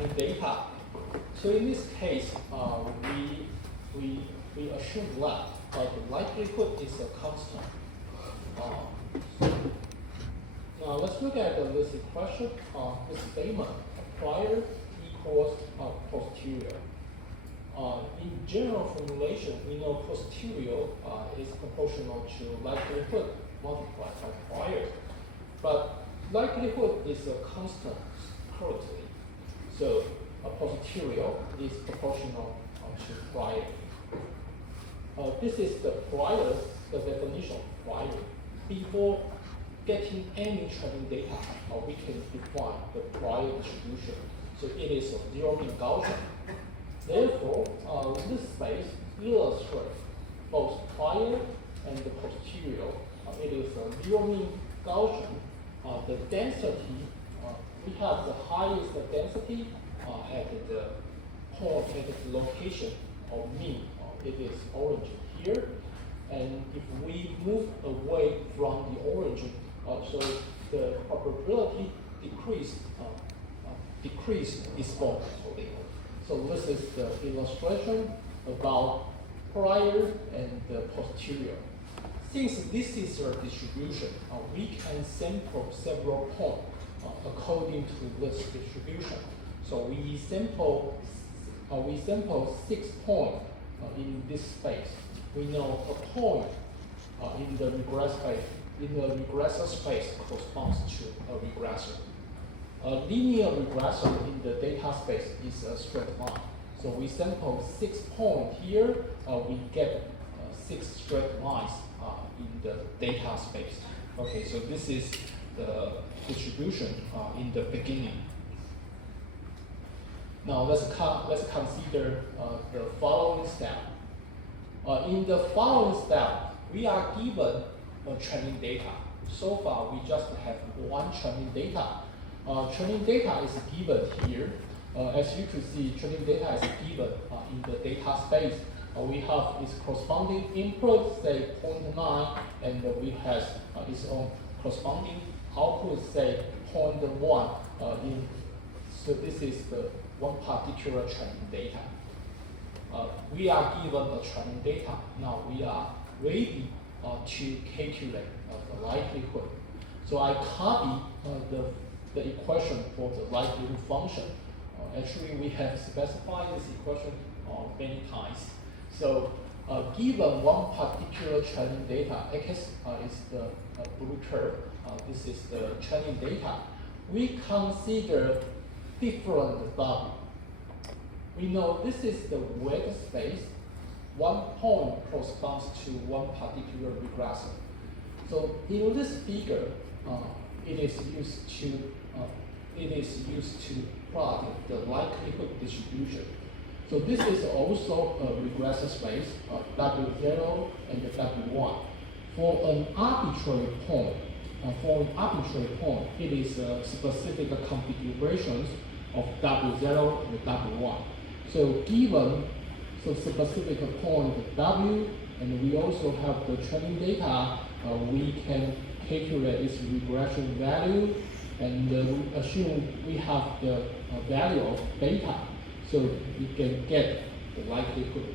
training data. So in this case, we assume that the likelihood is a constant. Now let's look at this equation. This statement: prior equals posterior. In general formulation, we know posterior is proportional to likelihood multiplied by prior. But likelihood is a constant currently. So posterior is proportional to prior. This is the prior, the definition of prior. Before getting any training data, we can define the prior distribution. So it is a zero-mean Gaussian. Therefore, this space illustrates both prior and the posterior. It is a zero-mean Gaussian. The density, we have the highest density at the point, at the location of mean. It is orange here. And if we move away from the orange, so the probability decrease exponentially. So this is the illustration about prior and the posterior. Since this is a distribution, we can sample several points according to this distribution. So we sample 6 points in this space. We know a point in the regressor space corresponds to a regressor. A linear regressor in the data space is a straight line. So we sample 6 points here, we get 6 straight lines in the data space. Okay, so this is the distribution in the beginning. Now let's consider the following step. In the following step, we are given training data. So far, we just have one training data. Training data is given here. As you can see, training data is given in the data space. We have its corresponding input, say 0.9, and we have its own corresponding output, say 0.1. So this is the one particular training data. We are given the training data. Now we are ready to calculate the likelihood. So I copy the equation for the likelihood function. Actually, we have specified this equation many times. So given one particular training data, X is the blue curve. This is the training data. We consider different W. We know this is the weight space. One point corresponds to one particular regressor. So in this figure, it is used to plot the likelihood distribution. So this is also a regressor space, W0 and W1. For an arbitrary point, it is specific configurations of W0 and W1. So given specific point W, and we also have the training data, we can calculate its regression value, and we assume we have the value of beta, so we can get the likelihood.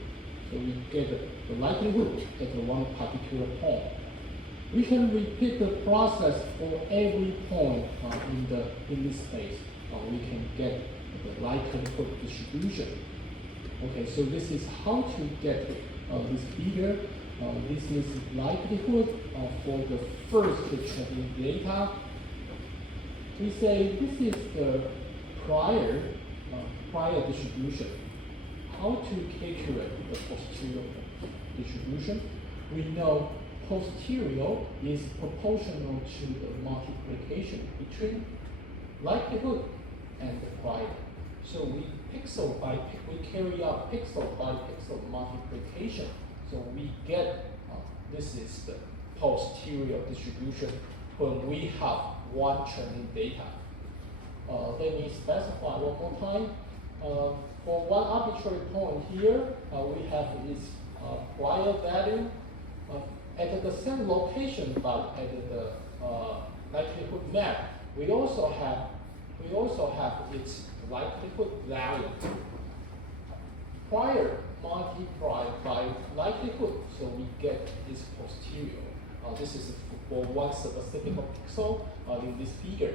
So we get the likelihood at one particular point. We can repeat the process for every point in this space. We can get the likelihood distribution. Okay, so this is how to get this figure. This is likelihood for the first training data. We say this is the prior distribution. How to calculate the posterior distribution? We know posterior is proportional to the multiplication between likelihood and the prior. So we carry out pixel by pixel multiplication. So we get this is the posterior distribution when we have one training data. Let me specify one more time. For one arbitrary point here, we have its prior value at the same location, but at the likelihood map. We also have its likelihood value. Prior multiplied by likelihood, so we get this posterior. This is for one specific pixel in this figure.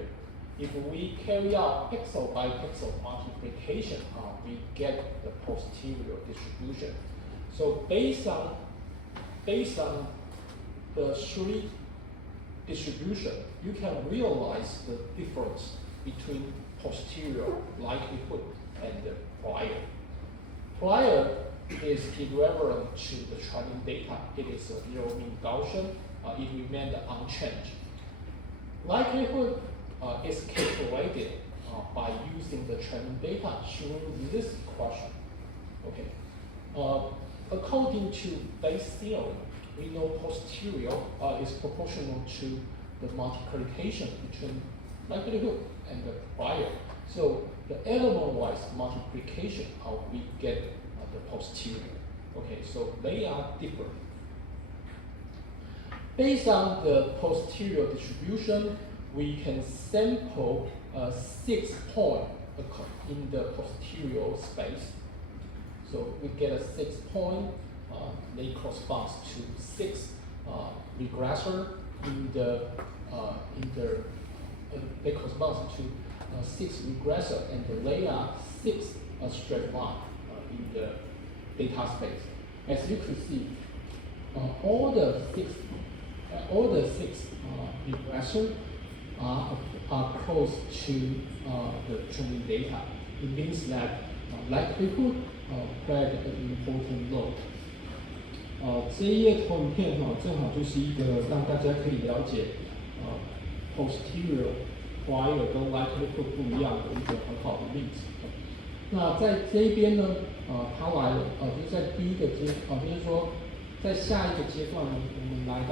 If we carry out pixel by pixel multiplication, we get the posterior distribution. So based on the three distribution, you can realize the difference between posterior likelihood and the prior. Prior is equivalent to the training data. It is a zero mean Gaussian. It remained unchanged. Likelihood is calculated by using the training data through this question. Okay. According to Bayes' theorem, we know posterior is proportional to the multiplication between likelihood and the prior. So the element-wise multiplication, we get the posterior. Okay, so they are different. Based on the posterior distribution, we can sample 6 points in the posterior space. So we get a 6 point. They correspond to 6 regressor they correspond to 6 regressor, and they are 6 straight line in the data space. As you can see, all the six regressor are close to the training data. It means that likelihood played an important role. 这一页投影片正好就是一个让大家可以了解posterior、prior 跟 likelihood 不一样的一个很好的例子。那在这一边呢，它来了，就是在第一个就是说，在下一个阶段呢，我们拿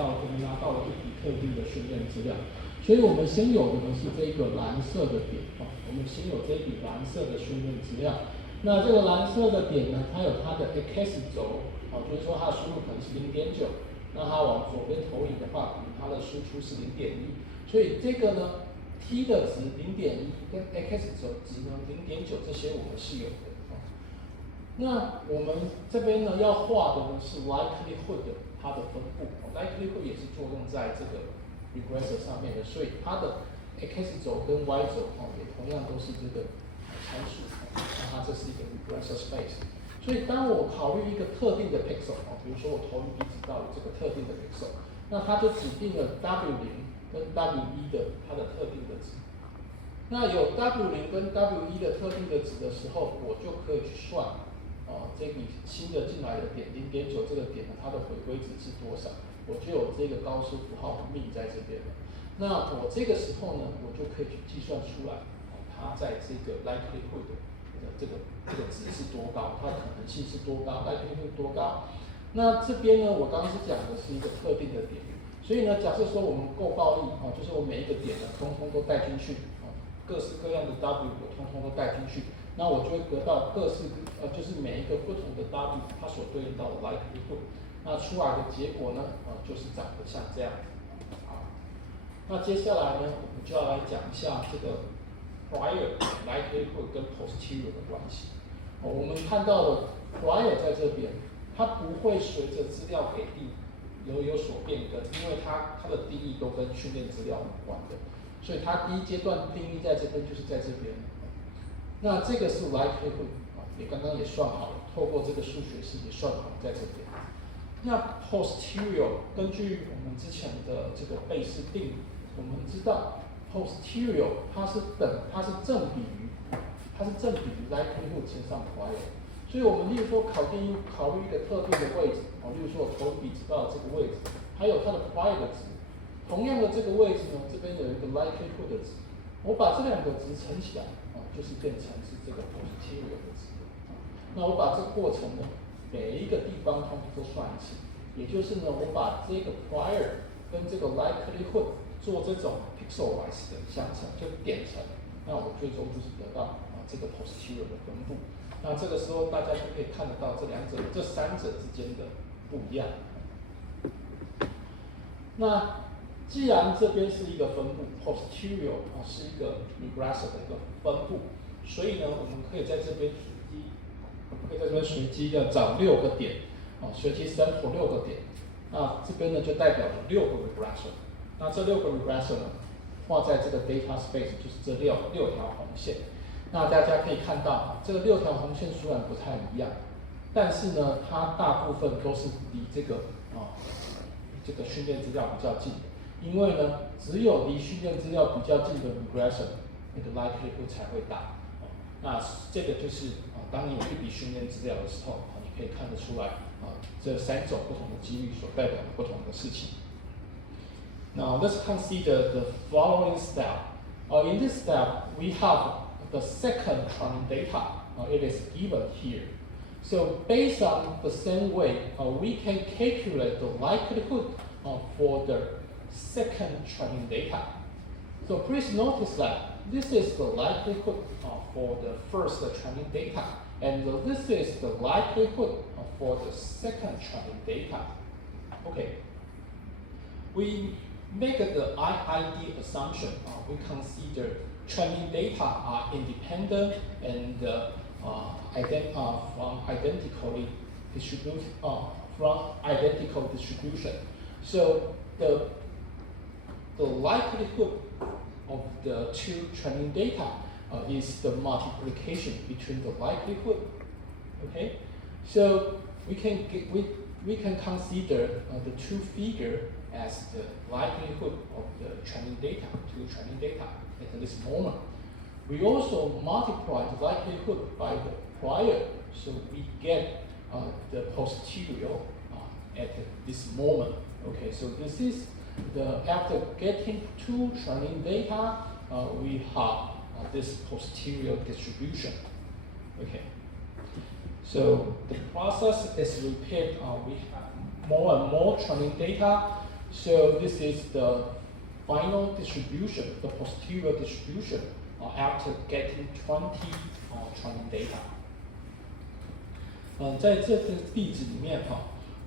到了一笔特定的训练资料，所以我们先有的是这个蓝色的点我们先有这一笔蓝色的训练资料。那这个蓝色的点呢，它有它的 x 轴。就是说它的输入可能是0.9，那它往左边投影的话，可能它的输出是0.1，所以这个呢 t 的值0.1跟 x 值呢0.9，这些我们是有的。那我们这边呢要画的呢是 likelihood 它的分布，likelihood 也是作用在这个 regressor 上面的，所以它的 x 轴跟 y 轴也同样都是这个参数，那它这是一个 regressor space。所以当我考虑一个特定的 pixel 比如说我投影笔指到了这个特定的 pixel， 那它就指定了 W0 跟 W1的它的特定的值。那有 W0 跟 W1的特定的值的时候，我就可以去算这笔新的进来的点0.9这个点呢，它的回归值是多少，我就有这个高斯符号的幂在这边了。那我这个时候呢，我就可以去计算出来它在这个 likelihood 这个值是多高，它的可能性是多高，likelihood多高。那这边呢，我刚刚是讲的是一个特定的点，所以呢，假设说我们够暴力就是我每一个点呢，通通都带进去各式各样的 W 我通通都带进去，那我就会得到就是每一个不同的 W 它所对应到的 likelihood， 那出来的结果呢，就是长得像这样子。那接下来呢，我们就要来讲一下这个 prior likelihood 跟 posterior 的关系。我们看到的 prior 在这边，它不会随着资料给定有所变更，因为它的定义都跟训练资料有关的，所以它第一阶段定义在这边就是在这边。那这个是 likelihood 也刚刚也算好了，透过这个数学式也算好了在这边。那 posterior 根据我们之前的这个贝氏定理，我们知道 posterior 它是正比于 likelihood 乘上 prior， 所以我们例如说考虑一个特定的位置例如说我投笔指到这个位置，还有它的 prior 的值，同样的这个位置呢，这边有一个 likelihood 的值，我把这两个值乘起来就是变成是这个 posterior 的值。那我把这个过程呢，每一个地方通通都算一次，也就是呢，我把这个 prior 跟这个 likelihood 做这种 pixel-wise 的相乘，就点乘，那我最终就是得到这个 posterior 的分布。那这个时候大家就可以看得到这三者之间的不一样。那既然这边是一个分布 ，posterior 是一个 regressor 的一个分布，所以呢，我们可以在这边随机的找6个点，随机 sample 6个点。那这边呢就代表了6个 regression。那这6个 regression 呢，画在这个 data space 就是这6条红线。那大家可以看到，这个6条红线虽然不太一样，但是呢，它大部分都是离这个训练资料比较近的。因为呢，只有离训练资料比较近的 regression， 那个 likelihood 才会大。那这个就是当你有一笔训练资料的时候，你可以看得出来这3种不同的几率所代表的不同的事情。Now let's consider the following step. In this step, we have the second training data. It is given here. So based on the same way, we can calculate the likelihood for the second training data. So please notice that this is the likelihood for the first training data, and this is the likelihood for the second training data. Okay. We make the IID assumption. We consider training data are independent and from identical distribution. So the likelihood of the 2 training data is the multiplication between the likelihood. Okay, so we can consider the 2 figure as the likelihood of the training data, 2 training data at this moment. We also multiply the likelihood by the prior, so we get the posterior at this moment. Okay, so this is after getting 2 training data, we have this posterior distribution. Okay, so the process is repeated. We have more and more training data. So this is the final distribution, the posterior distribution after getting 20 training data. 在这个例子里面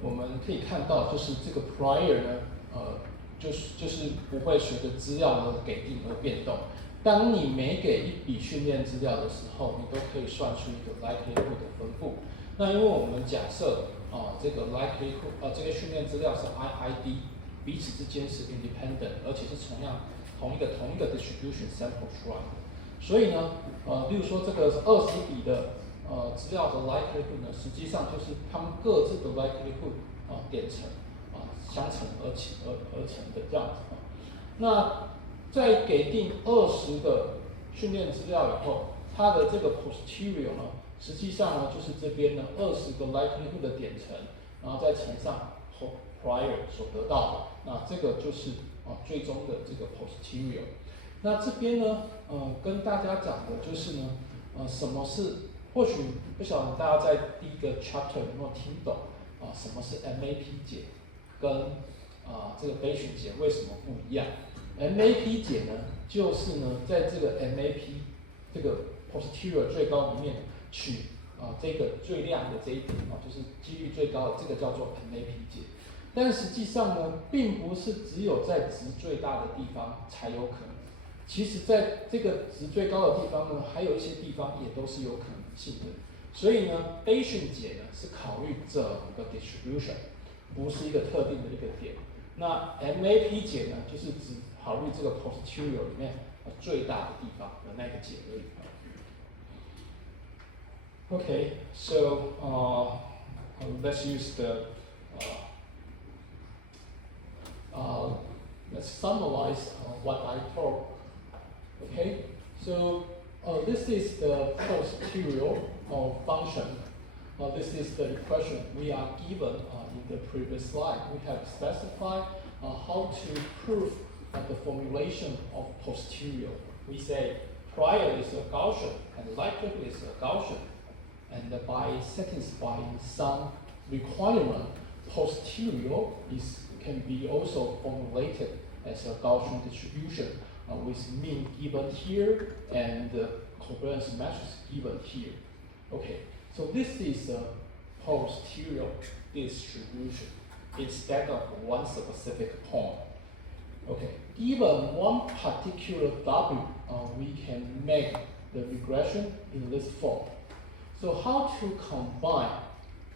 我们可以看到，就是这个 prior 呢，就是不会随着资料的给定而变动。当你每给一笔训练资料的时候，你都可以算出一个 likelihood 的分布。那因为我们假设这个 likelihood 这个训练资料是 IID， 彼此之间是 independent， 而且是同一个 distribution sample 出来的。所以呢，例如说这个20笔的资料的 likelihood 呢，实际上就是它们各自的 likelihood 点乘相乘而成的这样子。那在给定20个训练资料以后，它的这个 posterior 呢，实际上呢就是这边呢20个 likelihood 的点乘，然后再乘上 prior 所得到的，那这个就是最终的这个 posterior。那这边呢，跟大家讲的就是呢，什么是或许不晓得大家在第一个 chapter 有没有听懂什么是 MAP 解跟这个 Bayesian 解为什么不一样？ MAP 解呢，就是呢在这个 MAP 这个 posterior 最高里面取这个最亮的这一点就是几率最高的，这个叫做 MAP 解。但实际上呢，并不是只有在值最大的地方才有可能。其实在这个值最高的地方呢，还有一些地方也都是有可能性的。所以呢 Bayesian 解呢是考虑整个 distribution， 不是一个特定的一个点。那 MAP 解呢，就是只考虑这个 posterior 里面最大的地方的那个解而已。Okay, so let's use let's summarize what I taught. Okay, so this is the posterior function. This is the equation we are given in the previous slide. We have specified how to prove the formulation of posterior. We say prior is a Gaussian and likelihood is a Gaussian. And by satisfying some requirement, posterior can be also formulated as a Gaussian distribution with mean given here and covariance matrix given here. Okay, so this is a posterior distribution instead of one specific point. Okay, given one particular W, we can make the regression in this form. So how to combine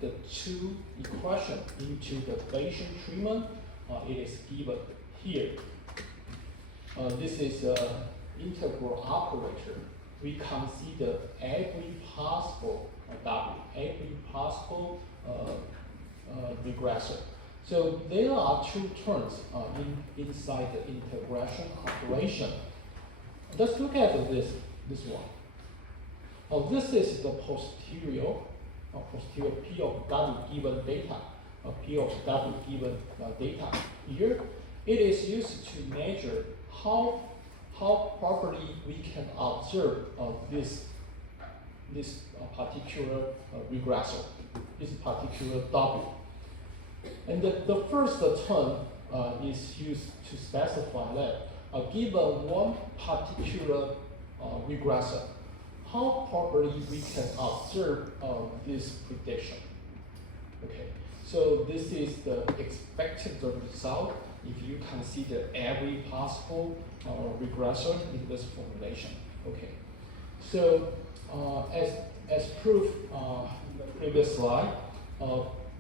the two equations into the Bayesian treatment? It is given here. This is an integral operator. We consider every possible W, every possible regressor. So there are two terms inside the integration operation. Let's look at this one. This is the posterior P of W given data, P of W given data. Here, it is used to measure how properly we can observe this particular regressor, this particular W. And the first term is used to specify that given one particular regressor, how properly we can observe this prediction. Okay, so this is the expected result if you consider every possible regressor in this formulation. Okay, so as proof in the previous slide,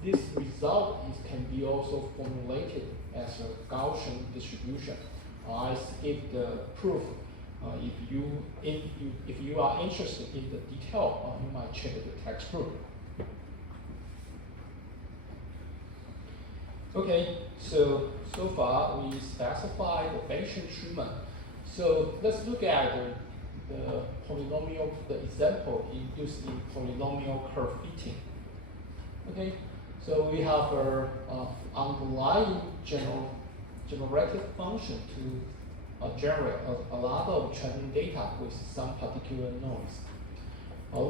this result can be also formulated as a Gaussian distribution. I skipped the proof. If you are interested in the detail, you might check the textbook. Okay, so far we specify the Bayesian treatment. So let's look at the polynomial, the example used in polynomial curve fitting. Okay, so we have an underlying generative function to generate a lot of training data with some particular noise.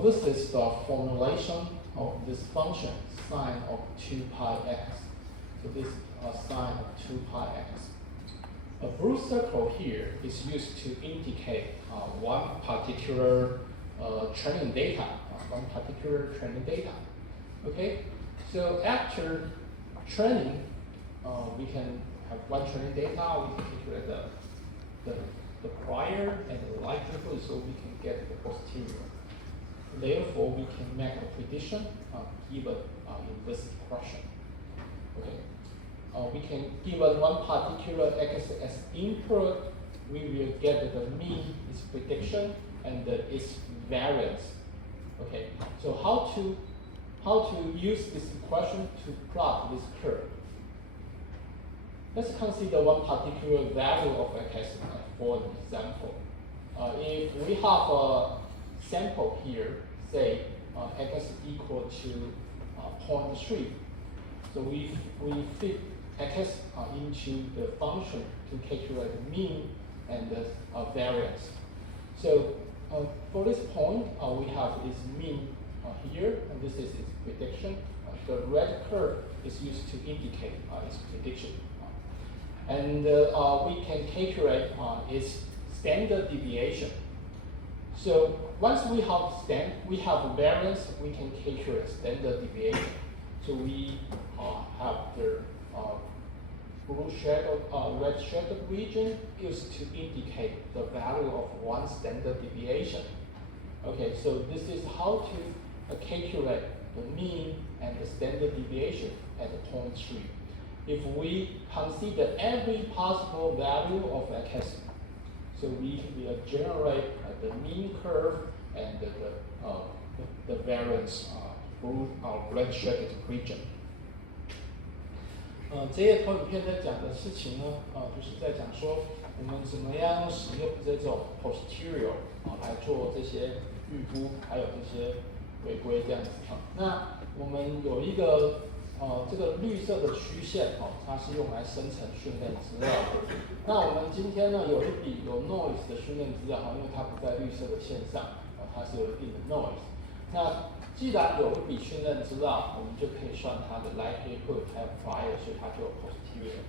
This is the formulation of this function, sine of 2 pi x. So this is a sine of 2 pi x. A blue circle here is used to indicate one particular training data, Okay, so after training, we can have one training data, we can calculate the prior and the likelihood, so we can get the posterior. Therefore, we can make a prediction given in this equation. Okay, we can given one particular x as input, we will get the mean, its prediction, and its variance. Okay, so how to use this equation to plot this curve? Let's consider one particular value of x for example. If we have a sample here, say x equal to 0.3, so we fit x into the function to calculate the mean and the variance. So for this point, we have its mean here, and this is its prediction. The red curve is used to indicate its prediction. And we can calculate its standard deviation. So once we have variance, we can calculate standard deviation. So we have the blue shaded, red shaded region used to indicate the value of one standard deviation. Okay, so this is how to calculate the mean and the standard deviation at 0.3. If we consider every possible value of x, so we will generate the mean curve and the variance blue red shaded region. 这页投影片在讲的事情呢，就是在讲说我们怎么样使用这种 posterior 来做这些预估，还有这些回归这样子。那我们有一个这个绿色的曲线它是用来生成训练资料的。那我们今天呢有一笔有 noise 的训练资料因为它不在绿色的线上它是有一定的 noise。那既然有一笔训练资料，我们就可以算它的 likelihood 还有 prior， 所以它就有 posterior。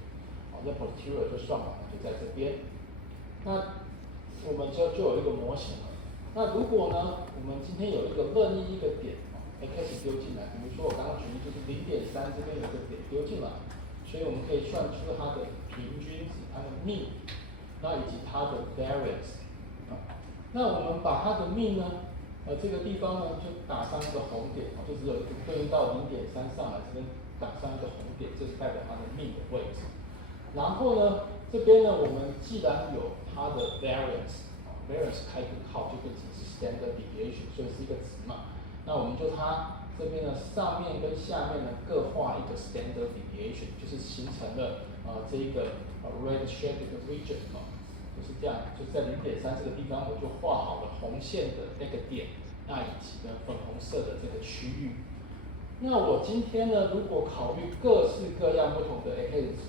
那 posterior 就算完了，就在这边。那我们就有一个模型了。那如果呢，我们今天有一个任意一个点，x 丢进来，比如说我刚刚举例就是0.3这边有个点丢进来，所以我们可以算出它的平均值，它的 mean， 那以及它的 variance。那我们把它的 mean 呢，这个地方呢就打上一个红点，就只有对应到0.3上来，这边打上一个红点，这是代表它的 mean 的位置。然后呢，这边呢，我们既然有它的 variance 开根号就可以解释 standard deviation， 所以是一个值嘛。那我们就它这边呢，上面跟下面呢各画一个 standard deviation， 就是形成了这一个red shaded region 就是这样，就在0.3这个地方我就画好了红线的那个点，那以及呢粉红色的这个区域。那我今天呢，如果考虑各式各样不同的 x 值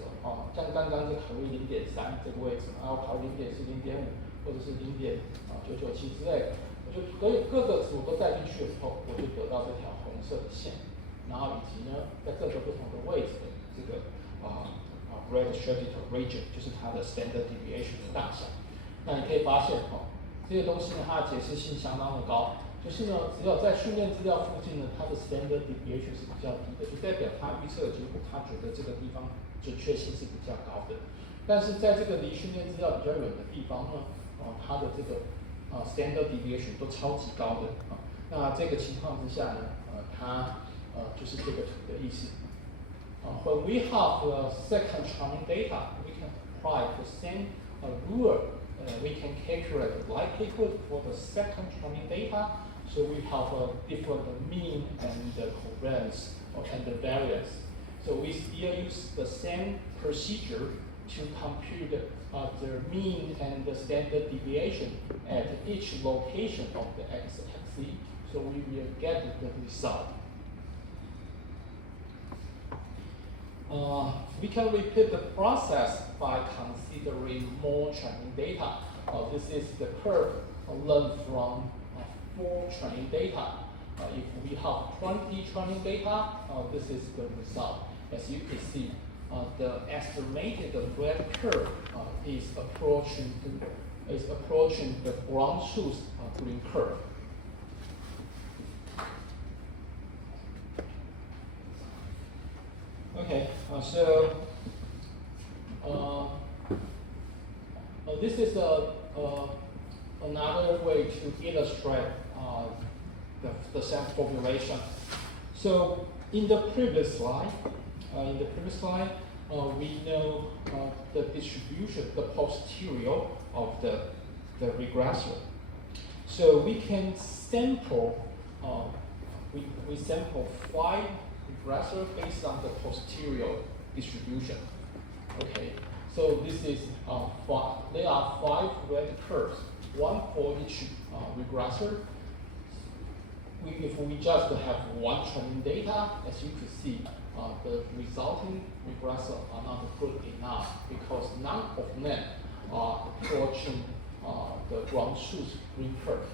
像刚刚就考虑0.3这个位置，然后考虑0.4、0.5或者是0.997之类的，我就各个值我都带进去了以后，我就得到这条红色的线，然后以及呢，在各个不同的位置的这个red shaded region， 就是它的 standard deviation 的大小。那你可以发现这些东西呢，它的解释性相当的高。就是呢，只要在训练资料附近呢，它的 standard deviation 是比较低的，就代表它预测的结果，它觉得这个地方准确性是比较高的。但是在这个离训练资料比较远的地方呢，它的这个standard deviation 都超级高的那这个情况之下呢，它就是这个图的意思。When we have second training data, we can apply the same rule. We can calculate the likelihood for the second training data. So we have a different mean and the covariance and the variance. So we still use the same procedure to compute the mean and the standard deviation at each location of the x-axis. So we will get the result. We can repeat the process by considering more training data. This is the curve learned from 4 training data. If we have 20 training data, this is the result. As you can see, the estimated red curve is approaching the ground truth green curve. Okay, so this is another way to illustrate the sample population. So in the previous slide, we know the distribution, the posterior of the regressor. So we can sample, we sample 5 regressor based on the posterior distribution. Okay, so this is there are 5 red curves, one for each regressor. If we just have one training data, as you can see, the resulting regressor are not good enough because none of them are approaching the ground truth green curve.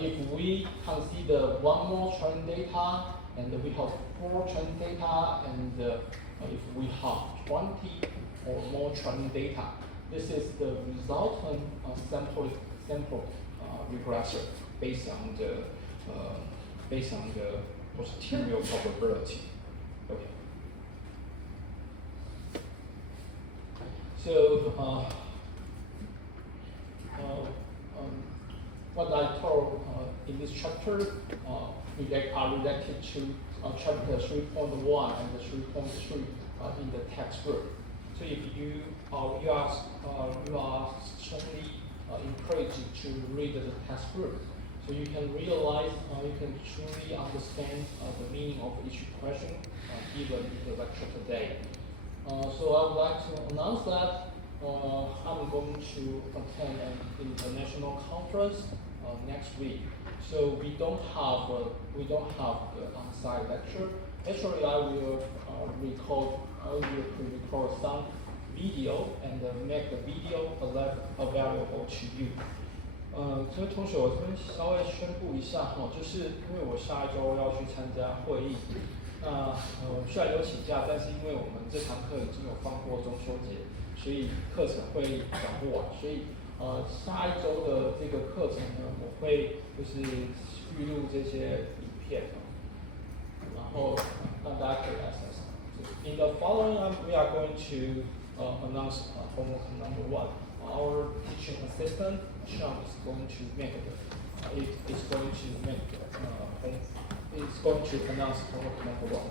If we consider one more training data and we have 4 training data, and if we have 20 or more training data, this is the resultant sample regressor based on the posterior probability. Okay. So what I told in this chapter are related to chapter 3.1 and 3.3 in the textbook. So if you are strongly encouraged to read the textbook, so you can realize, you can truly understand the meaning of each question given in the lecture today. So I would like to announce that I'm going to attend an international conference next week. So we don't have the on-site lecture. Actually, I will record some video and make the video available to you. 这位同学，我这边稍微宣布一下就是因为我下一周要去参加会议，那虽然有请假，但是因为我们这堂课已经有放过中秋节，所以课程会讲不完，所以下一周的这个课程呢，我会就是预录这些影片，然后让大家可以来欣赏。In the following, we are going to announce homework number 1. Our teaching assistant Sean is going to make it's going to make it's going to announce homework number 1.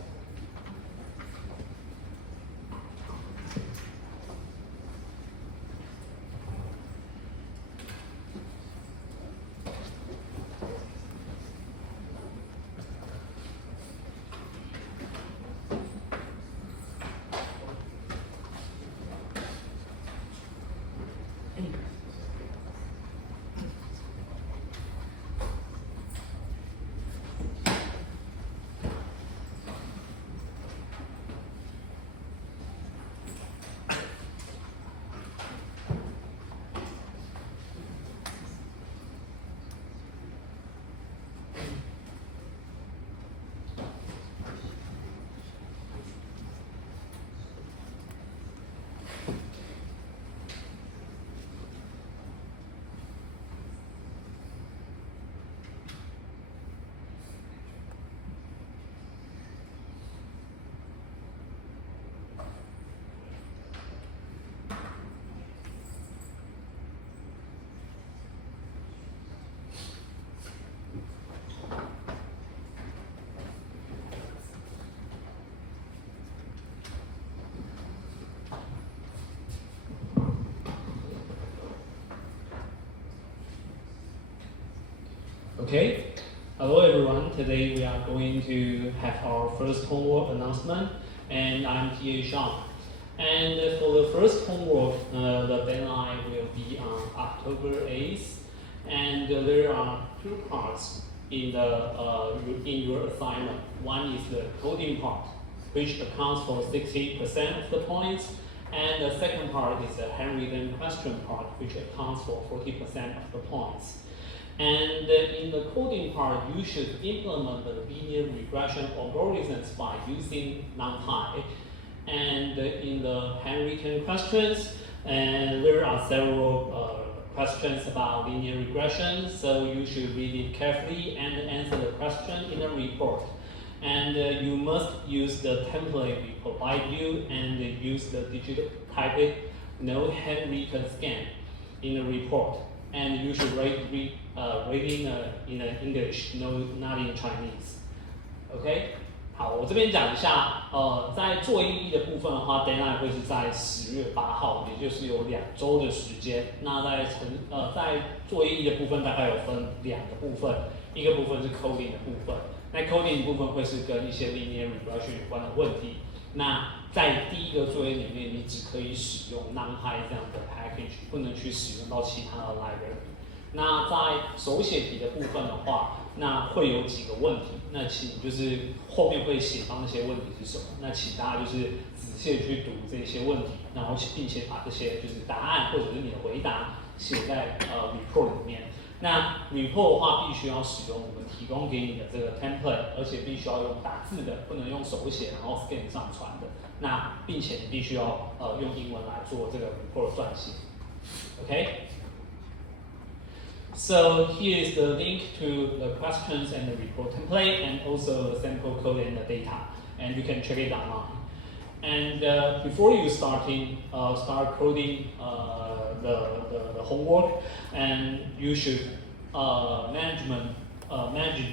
Okay, hello everyone. Today we are going to have our first homework announcement, and I'm TA Sean. And for the first homework, the deadline will be on October 8th, and there are 2 parts in your assignment. One is the coding part, which accounts for 60% of the points, and the second part is the handwritten question part, which accounts for 40% of the points. And in the coding part, you should implement the linear regression algorithms by using NumPy. And in the handwritten questions, and there are several questions about linear regression, so you should read it carefully and answer the question in the report. And you must use the template we provide you and use the digital typed, no handwritten scan in the report. And you should reading in English, not in Chinese. Okay? 好，我这边讲一下，在作业1的部分的话 ，deadline 会是在10月8号，也就是有2周的时间。那在作业1的部分大概有分2个部分，一个部分是 coding 的部分，那 coding 的部分会是跟一些 linear regression 有关的问题。那在第一个作业里面，你只可以使用 NumPy 这样的 package， 不能去使用到其他的 library。那在手写题的部分的话，那会有几个问题，那请就是后面会写到那些问题是什么，那请大家就是仔细的去读这些问题，然后并且把这些就是答案或者是你的回答写在report 里面。那 report 的话，必须要使用我们提供给你的这个 template， 而且必须要用打字的，不能用手写然后 scan 上传的。那并且你必须要用英文来做这个 report 撰写。Okay? So here is the link to the questions and the report template, and also the sample code and the data, and you can check it online. And before you start coding the homework, and you should manage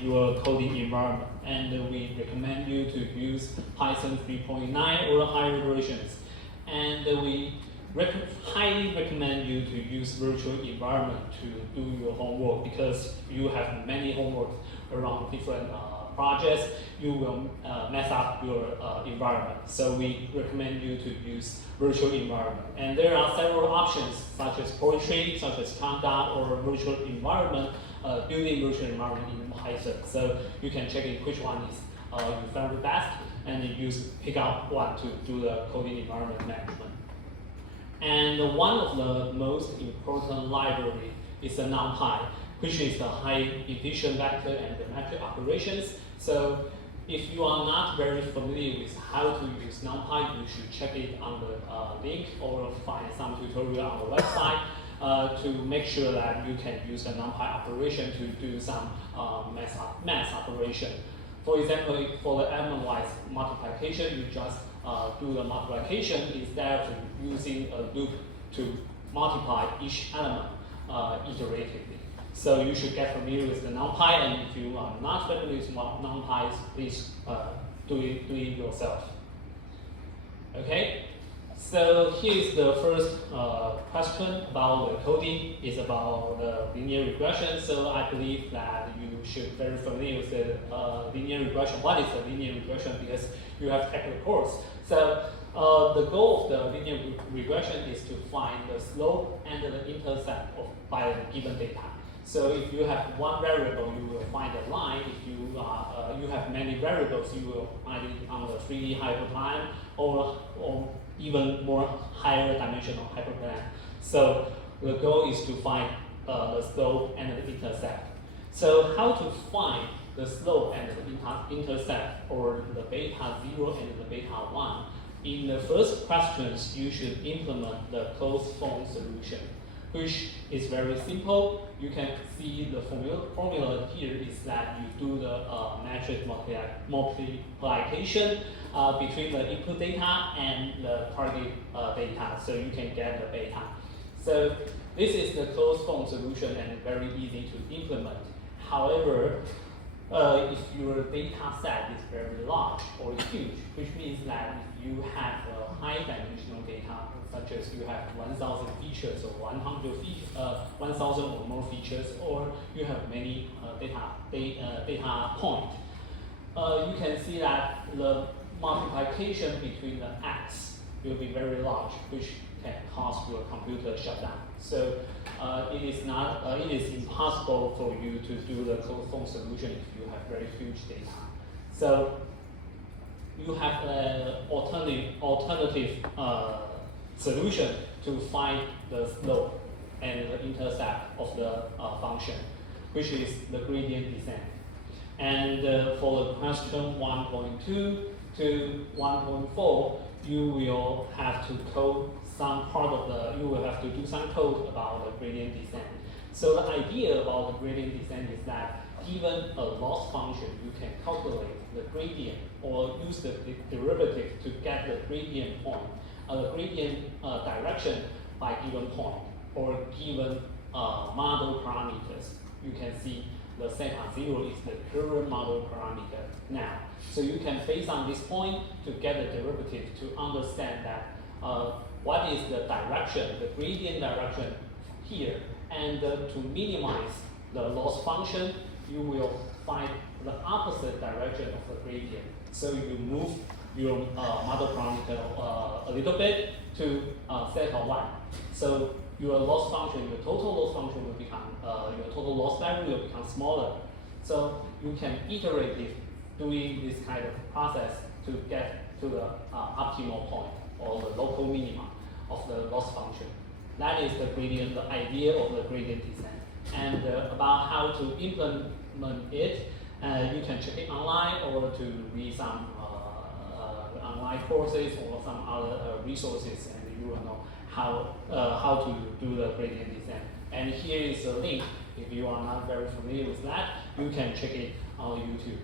your coding environment. And we recommend you to use Python 3.9 or higher versions. And we highly recommend you to use virtual environment to do your homework, because you have many homework around different projects. You will mess up your environment. So we recommend you to use virtual environment. And there are several options such as Poetry, such as Conda, or virtual environment, building virtual environment in Python. So you can check it which one is you found the best, and you pick out one to do the coding environment management. And one of the most important library is the NumPy, which is the high efficient vector and the metric operations. So if you are not very familiar with how to use NumPy, you should check it on the link or find some tutorial on the website to make sure that you can use the NumPy operation to do some math operation. For example, for the element-wise multiplication, you just do the multiplication instead of using a loop to multiply each element. iteratively. So you should get familiar with the NumPy, and if you are not familiar with NumPy, please do it yourself. Okay, so here is the first question about the coding. It's about the linear regression. So I believe that you should be very familiar with the linear regression. What is the linear regression? Because you have taken the course. So the goal of the linear regression is to find the slope and the intercept by the given data. So if you have one variable, you will find a line. If you have many variables, you will find it on the 3D hyperplane or even more higher dimensional hyperplane. So the goal is to find the slope and the intercept. So how to find the slope and the intercept, or the beta 0 and the beta 1? In the first questions, you should implement the closed form solution, which is very simple. You can see the formula here is that you do the matrix multiplication between the input data and the target data, so you can get the beta. So this is the closed form solution and very easy to implement. However, if your data set is very large or huge, which means that if you have high dimensional data, such as you have 1,000 features or 1,000 or more features, or you have many data points, you can see that the multiplication between the x will be very large, which can cause your computer shutdown. So it is impossible for you to do the closed form solution if you have very huge data. So you have an alternative solution to find the slope and the intercept of the function, which is the gradient descent. And for the question 1.2 to 1.4, you will have to code some part of the, you will have to do some code about the gradient descent. So the idea about the gradient descent is that given a loss function, you can calculate the gradient or use the derivative to get the gradient point, the gradient direction by given point or given model parameters. You can see the theta 0 is the current model parameter now. So you can, based on this point, to get the derivative to understand that what is the direction, the gradient direction here, and to minimize the loss function, you will find the opposite direction of the gradient. So you move your model parameter a little bit to theta 1. So your loss function, your total loss function will become, your total loss value will become smaller. So you can iterative doing this kind of process to get to the optimal point or the local minima of the loss function. That is the gradient, the idea of the gradient descent. And about how to implement it, you can check it online or to read some online courses or some other resources, and you will know how to do the gradient descent. And here is a link. If you are not very familiar with that, you can check it on YouTube.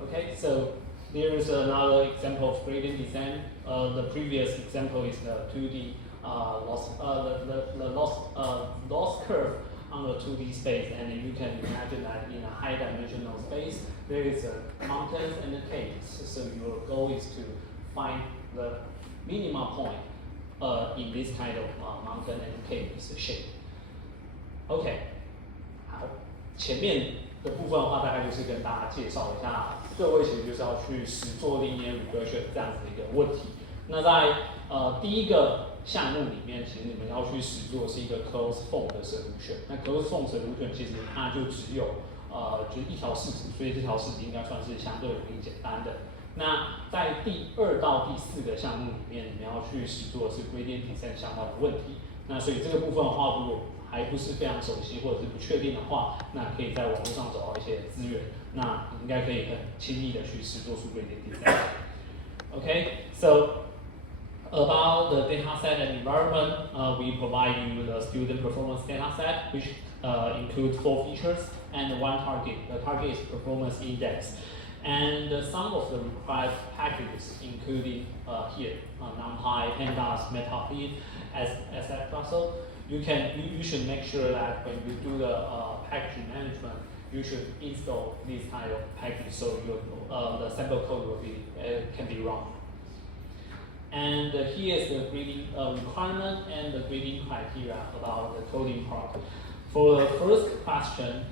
Okay, so there is another example of gradient descent. The previous example is the 2D loss, loss curve on the 2D space, and you can imagine that in a high dimensional space, there is mountains and caves. So your goal is to find the minima point in this kind of mountain and caves shape. OK， 好，前面的部分的话，大概就是跟大家介绍一下，各位其实就是要去实做 linear regression 这样子的一个问题。那在第一个项目里面，其实你们要去实做的是一个 closed form 的 solution。那 closed form solution 其实它就只有就是一条式子，所以这条式子应该算是相对容易简单的。那在第2到第4个项目里面，你们要去实做的是 gradient descent 相关的问题。那所以这个部分的话，如果还不是非常熟悉或者是不确定的话，那可以在网络上找到一些资源，那应该可以很轻易的去实做出 gradient descent。Okay, so about the data set and environment, we provide you the student performance data set, which includes 4 features and 1 target. The target is performance index. And some of the required packages, including here, NumPy, Pandas, Matplotlib, etc. So you should make sure that when you do the packaging management, you should install this kind of package so your the sample code will be can be run. And here is the grading requirement and the grading criteria about the coding part. For the first question,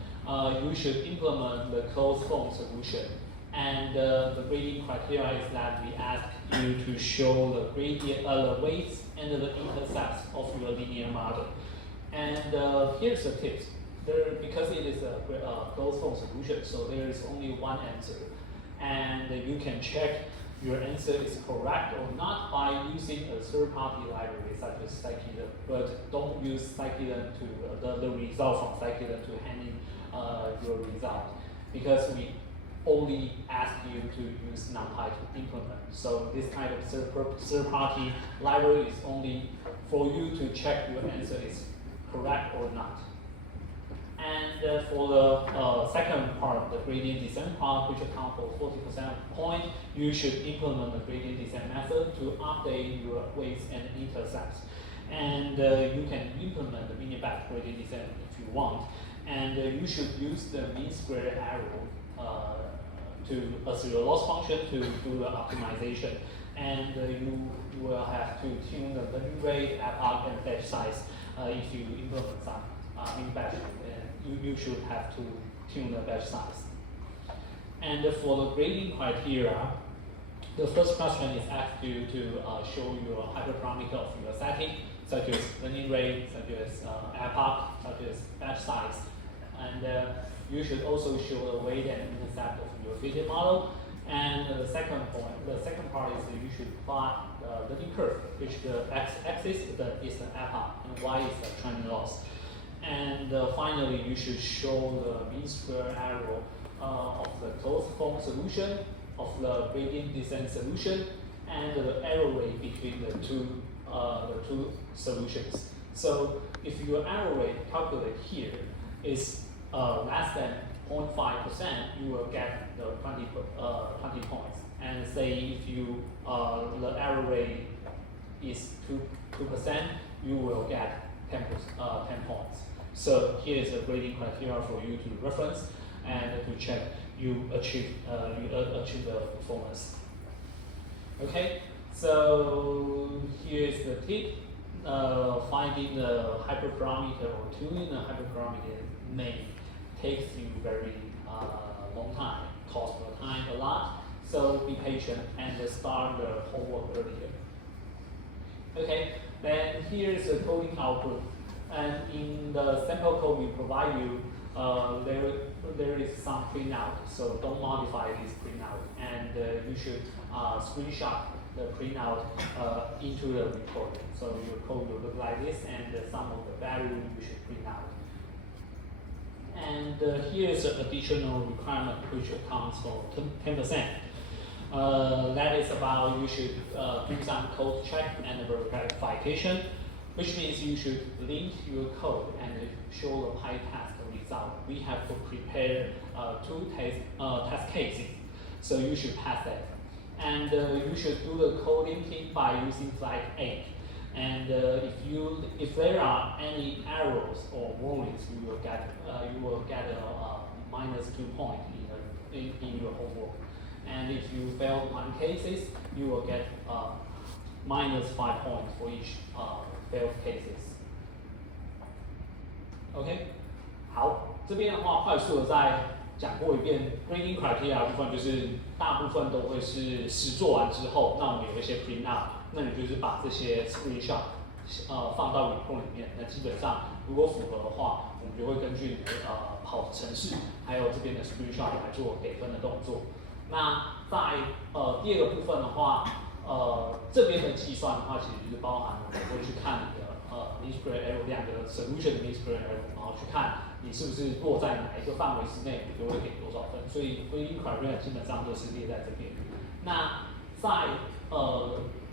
you should implement the closed form solution. And the grading criteria is that we ask you to show the gradient, the weights and the intercepts of your linear model. And here's the tips. Because it is a closed form solution, so there is only one answer. And you can check your answer is correct or not by using a third-party library such as scikit-learn, but don't use scikit-learn to the result from scikit-learn to handle your result, because we only ask you to use NumPy to implement. So this kind of third-party library is only for you to check your answer is correct or not. And for the second part, the gradient descent part, which accounts for 40% of the point, you should implement the gradient descent method to update your weights and intercepts. And you can implement the mini-batch gradient descent if you want. And you should use the mean square error as your loss function to do the optimization. And you will have to tune the learning rate, epoch, and batch size if you implement some mini-batch. You should have to tune the batch size. And for the grading criteria, the first question is asked you to show your hyperparameter of your setting, such as learning rate, such as epoch, such as batch size. And you should also show the weight and intercept of your fitted model. And the second part is that you should plot the learning curve, which the x-axis is the epoch and y is the training loss. And finally, you should show the mean square error of the closed form solution, of the gradient descent solution, and the error rate between the two solutions. So if your error rate calculated here is less than 0.5%, you will get the 20 points. And say if you the error rate is 2%, you will get 10 points. So here is a grading criteria for you to reference and to check you achieve the performance. Okay, so here is the tip. Finding the hyperparameter or tuning the hyperparameter may takes you very long time, costs your time a lot. So be patient and start the homework earlier. Okay, then here is the coding output. And in the sample code we provide you, there is some printout, so don't modify this printout. And you should screenshot the printout into the report. So your code will look like this, and some of the value you should print out. And here is an additional requirement which accounts for 10%. That is about you should do some code check and verification, which means you should link your code and show the PyTest result. We have to prepare two test cases, so you should pass that. And you should do the code linking by using flag 8. And if there are any errors or warnings, you will get a -2 point in your homework. And if you fail one cases, you will get -5 points for each failed cases. OK， 好，这边的话快速的再讲过一遍 grading criteria 部分，就是大部分都会是实做完之后，那我们有一些 print out， 那你就是把这些 screenshot 放到 report 里面。那基本上如果符合的话，我们就会根据你的跑程式，还有这边的 screenshot 来做给分的动作。那在第二个部分的话，这边的计算的话，其实就是包含我们会去看你的mean square error 两个 solution 的 mean square error， 然后去看你是不是落在哪一个范围之内，你就会给多少分。所以 grading criteria 基本上都是列在这边。那在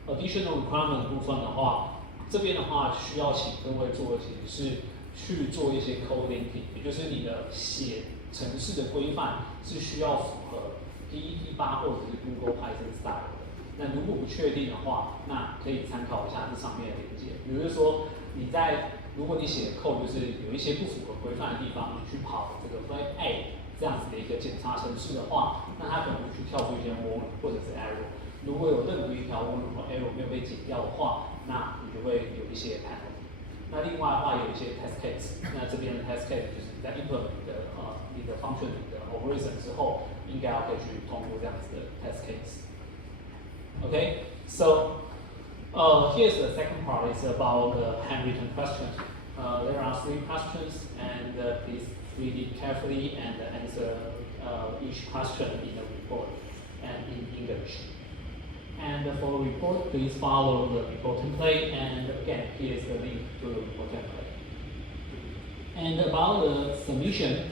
additional requirement 的部分的话，这边的话需要请各位做的其实是去做一些 code linking， 也就是你的写程式的规范是需要符合 PEP8 或者是 Google Python style 的。那如果不确定的话，那可以参考一下这上面的连接。比如说你在如果你写的 code 就是有一些不符合规范的地方，你去跑这个 flag A 这样子的一个检查程式的话，那它可能会去跳出一些 warning 或者是 error。如果有任何一条 warning 或 error 没有被剪掉的话，那你就会有一些 penalty。那另外的话有一些 test case， 那这边的 test case 就是你在 implement 你的 function 你的 operation 之后，应该要可以去通过这样子的 test case。Okay, so here's the second part. It's about the handwritten questions. There are 3 questions, and please read it carefully and answer each question in the report and in English. And for the report, please follow the report template. And again, here's the link to the report template. And about the submission,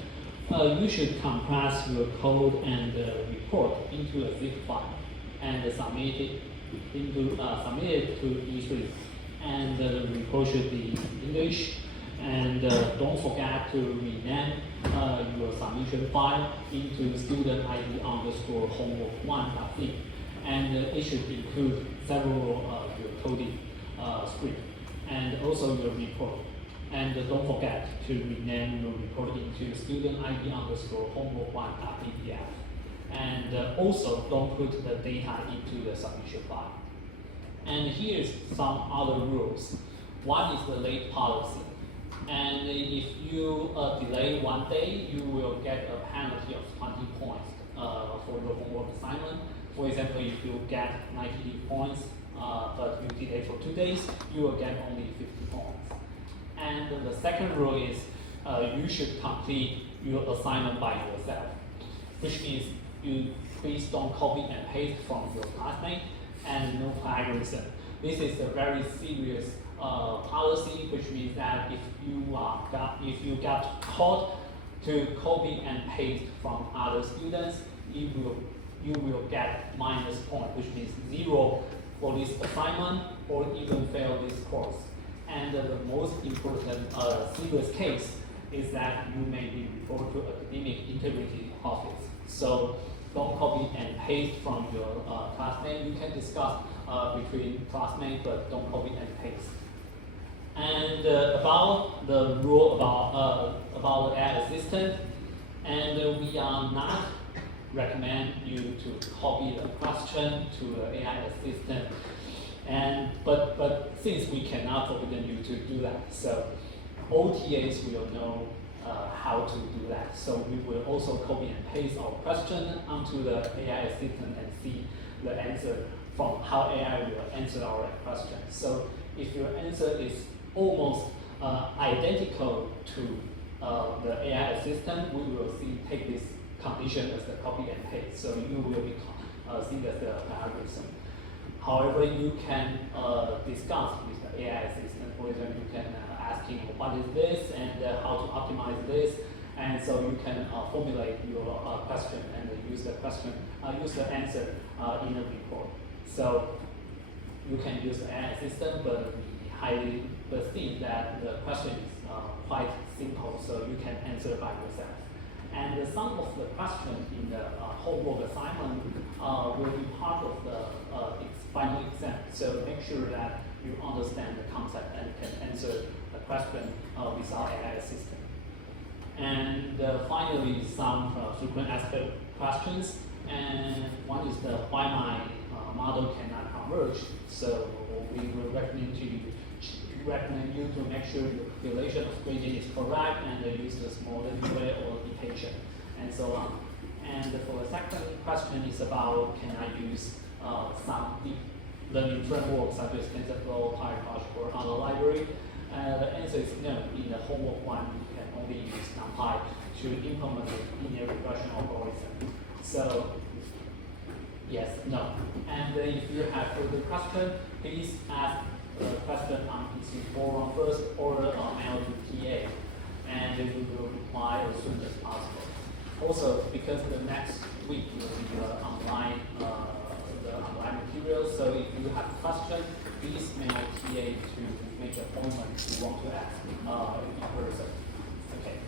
you should compress your code and report into a zip file and submit it to E3. And the report should be in English. And don't forget to rename your submission file into student ID underscore homework1.zip. And it should include several your coding script and also your report. And don't forget to rename your report into student ID underscore homework1.pdf. And also don't put the data into the submission file. And here's some other rules. One is the late policy. And if you delay 1 day, you will get a penalty of 20 points for your homework assignment. For example, if you get 90 points, but you delay for 2 days, you will get only 50 points. And the second rule is you should complete your assignment by yourself, which means you please don't copy and paste from your classmate and no plagiarism. This is a very serious policy, which means that if you got caught to copy and paste from other students, you will get minus point, which means 0 for this assignment or even fail this course. And the most important serious case is that you may be reported to academic integrity office. So don't copy and paste from your classmate. You can discuss between classmates, but don't copy and paste. And about the rule about the AI assistant, and we are not recommend you to copy the question to the AI assistant. But since we cannot forbid you to do that, so OTAs will know how to do that. So we will also copy and paste our question onto the AI assistant and see the answer from how AI will answer our question. So if your answer is almost identical to the AI assistant, we will take this condition as the copy and paste. So you will be seen as the plagiarism. However, you can discuss with the AI assistant. For example, you can ask him what is this and how to optimize this, and so you can formulate your question and use the answer in a report. So you can use the AI assistant, but we highly think that the question is quite simple, so you can answer by yourself. And some of the questions in the homework assignment will be part of the final exam. So make sure that you understand the concept and can answer the question without AI assistant. And finally, some frequent asked questions. And one is the why my model cannot converge. So we will recommend you to make sure the calculation of gradient is correct and use the small delay or detention and so on. And for the second question is about can I use some deep learning frameworks such as TensorFlow, PyTorch, or other library? The answer is no. In the homework 1, you can only use NumPy to implement the linear regression algorithm. So yes, no. And if you have further question, please ask the question on PC forum first or mail to TA, and we will reply as soon as possible. Also, because the next week will be the online material, so if you have a question, please mail TA to make an appointment if you want to ask in person.